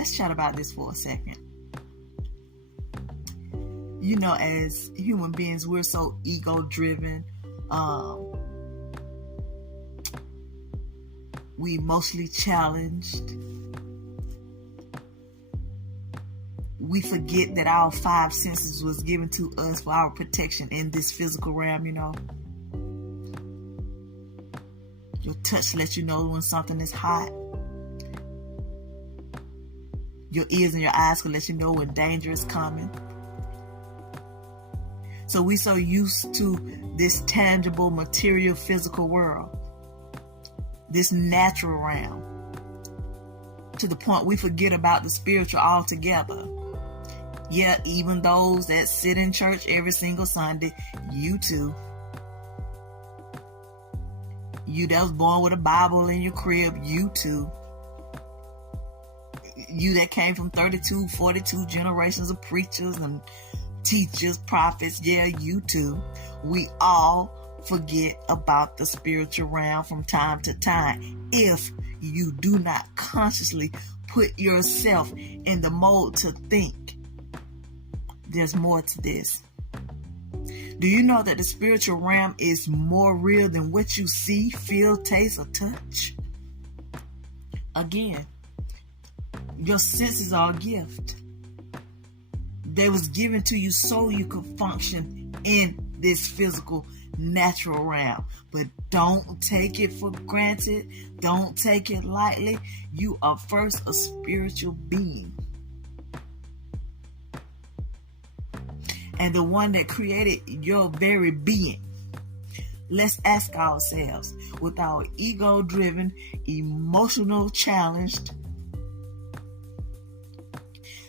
let's chat about this for a second. You know, as human beings, we're so ego-driven. We emotionally challenged. We forget that our 5 senses was given to us for our protection in this physical realm, you know. Your touch lets you know when something is hot. Your ears and your eyes can let you know when danger is coming. So we're so used to this tangible, material, physical world, this natural realm, to the point we forget about the spiritual altogether. Yeah, even those that sit in church every single Sunday, you too. You that was born with a Bible in your crib, you too. You that came from 32, 42 generations of preachers and teachers, prophets, yeah, you too. We all forget about the spiritual realm from time to time if you do not consciously put yourself in the mode to think there's more to this. Do you know that the spiritual realm is more real than what you see, feel, taste, or touch? Again, your senses are a gift. They was given to you so you could function in this physical, natural realm. But don't take it for granted. Don't take it lightly. You are first a spiritual being. And the one that created your very being. Let's ask ourselves, with our ego-driven, emotional challenged,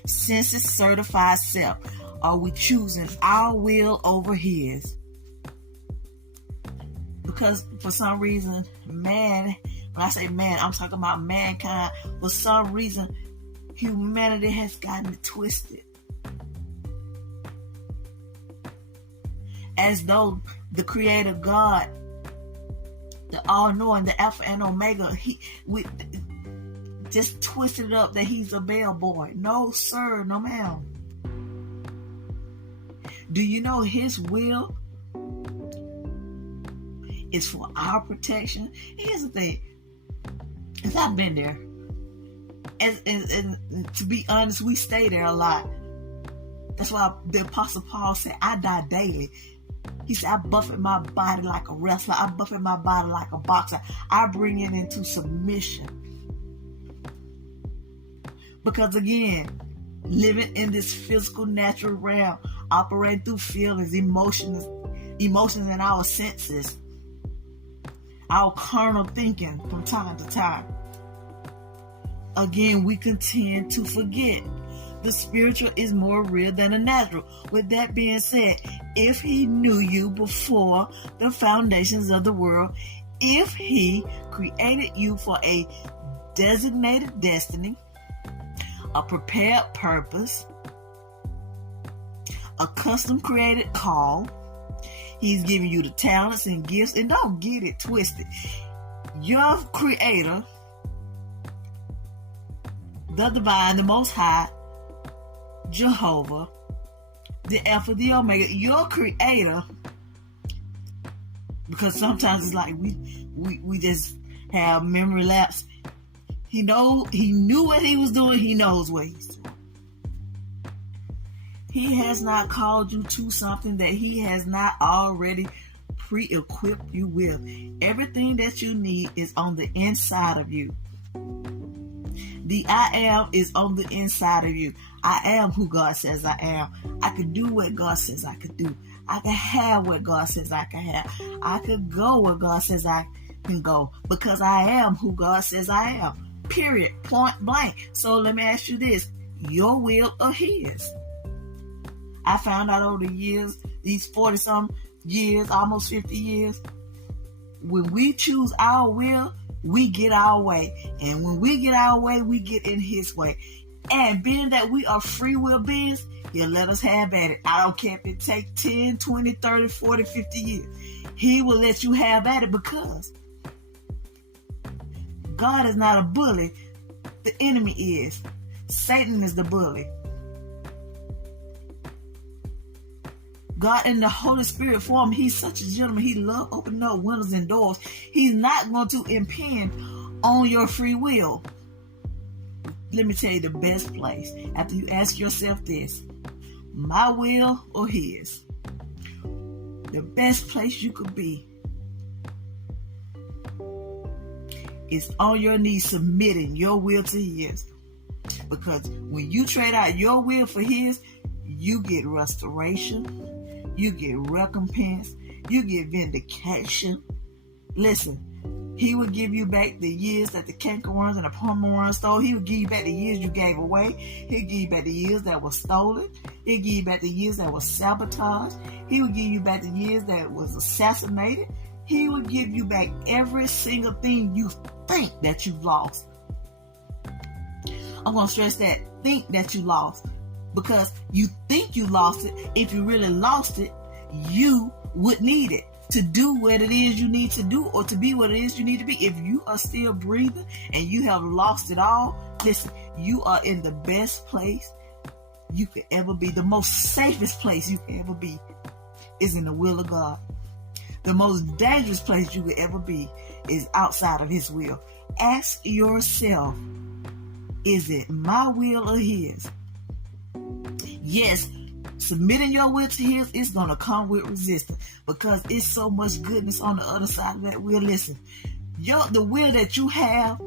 senses certified self, are we choosing our will over his? Because for some reason, man, when I say man, I'm talking about mankind. For some reason, humanity has gotten it twisted. As though the Creator God, the all-knowing, the Alpha and Omega, we just twisted it up that he's a bellboy. No, sir, no, ma'am. Do you know his will is for our protection? Here's the thing. Because I've been there. And to be honest, we stay there a lot. That's why the Apostle Paul said, I die daily. He said, I buffet my body like a wrestler. I buffet my body like a boxer. I bring it into submission. Because again, living in this physical, natural realm, operating through feelings, emotions in our senses, our carnal thinking from time to time. Again, we continue to forget the spiritual is more real than the natural. With that being said, if he knew you before the foundations of the world, if he created you for a designated destiny, a prepared purpose, a custom created call, he's giving you the talents and gifts, and don't get it twisted. Your Creator, the Divine, the Most High, Jehovah, the Alpha, the Omega, your Creator, because sometimes it's like we just have memory lapse. He knew what he was doing. He knows what he's doing. He has not called you to something that he has not already pre-equipped you with. Everything that you need is on the inside of you. The I am is on the inside of you. I am who God says I am. I can do what God says I could do. I can have what God says I can have. I could go where God says I can go, because I am who God says I am. Period. Point blank. So let me ask you this. Your will or his? I found out over the years, these 40-some years, almost 50 years, when we choose our will, we get our way. And when we get our way, we get in his way. And being that we are free will beings, he'll let us have at it. I don't care if it takes 10, 20, 30, 40, 50 years. He will let you have at it, because God is not a bully. The enemy is. Satan is the bully. God in the Holy Spirit form, he's such a gentleman. He loves opening up windows and doors. He's not going to impinge on your free will. Let me tell you the best place after you ask yourself this: my will or his? The best place you could be is on your knees submitting your will to his. Because when you trade out your will for his, you get restoration, you get recompense, you get vindication. Listen, he will give you back the years that the cankerworms and the palmerworms stole. He will give you back the years you gave away. He'll give you back the years that were stolen. He'll give you back the years that were sabotaged. He will give you back the years that was assassinated. He will give you back every single thing you think that you've lost. I'm going to stress that, think that you lost. Because you think you lost it. If you really lost it, you would need it to do what it is you need to do, or to be what it is you need to be. If you are still breathing and you have lost it all, listen, you are in the best place you could ever be. The most safest place you could ever be is in the will of God. The most dangerous place you could ever be is outside of his will. Ask yourself, is it my will or his? Yes, submitting your will to his is going to come with resistance, because it's so much goodness on the other side of that will. Listen, the will that you have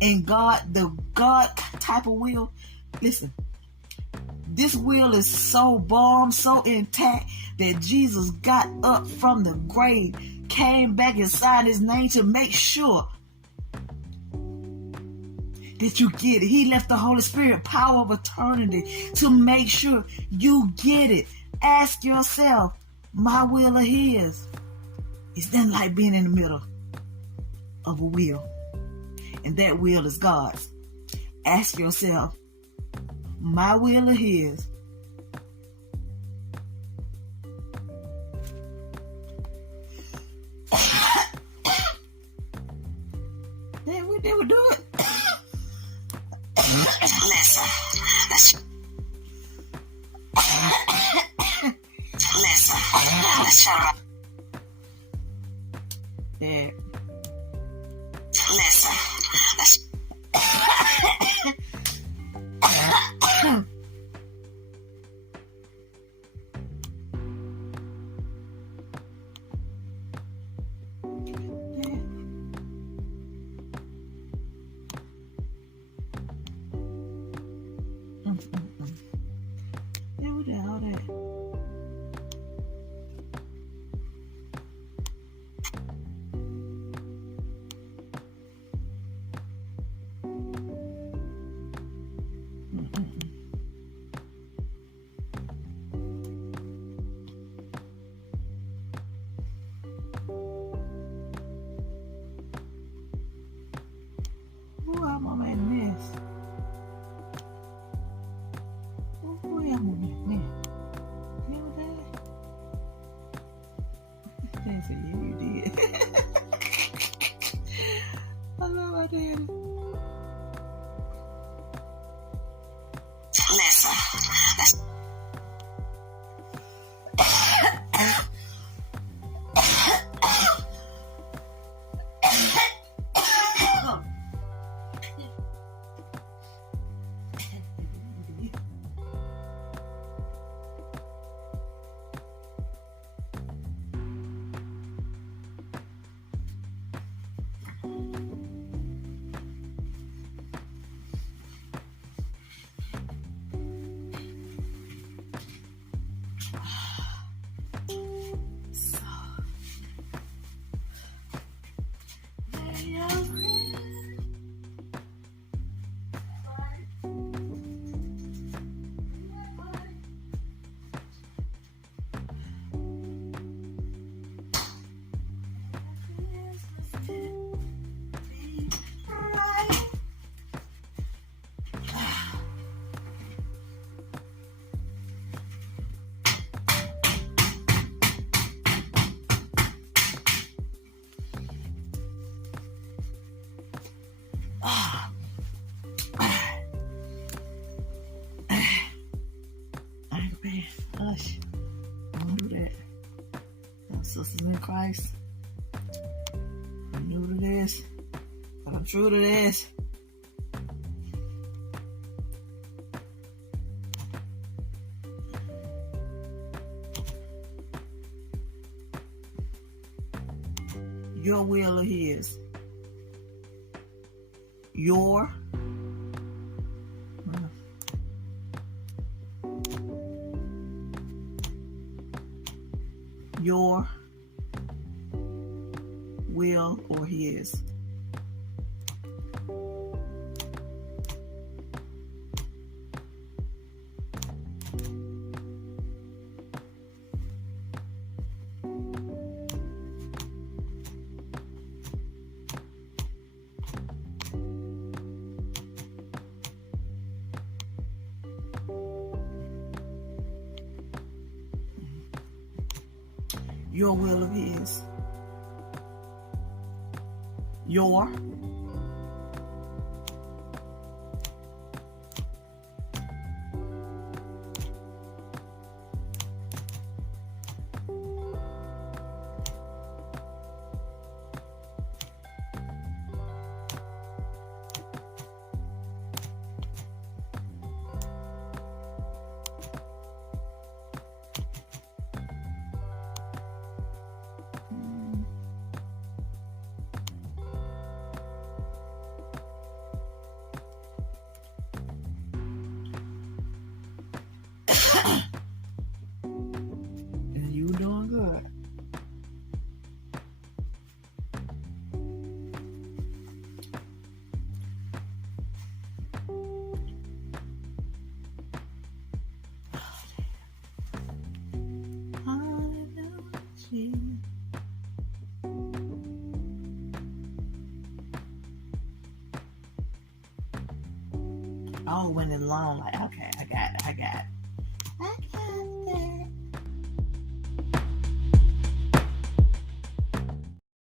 in God, the God type of will, listen, this will is so bomb, so intact, that Jesus got up from the grave, came back and signed his name to make sure that you get it. He left the Holy Spirit, power of eternity, to make sure you get it. Ask yourself, my will or his? It's nothing like being in the middle of a wheel, and that wheel is God's. Ask yourself, my will or his? They would do it. Listen, let's shut up. Yeah. Listen, yeah, we did all that. Ooh, I'm gonna make a mess. Ooh, I'm gonna make a mess. You hear that? They said, yeah, you did. I love my daddy. Listen. nice. I'm new to this, but I'm true to this. Your will or his? Your will or his? Your will or his? Your and you doing good. Oh, went it long. Like, okay, I got it. I got it.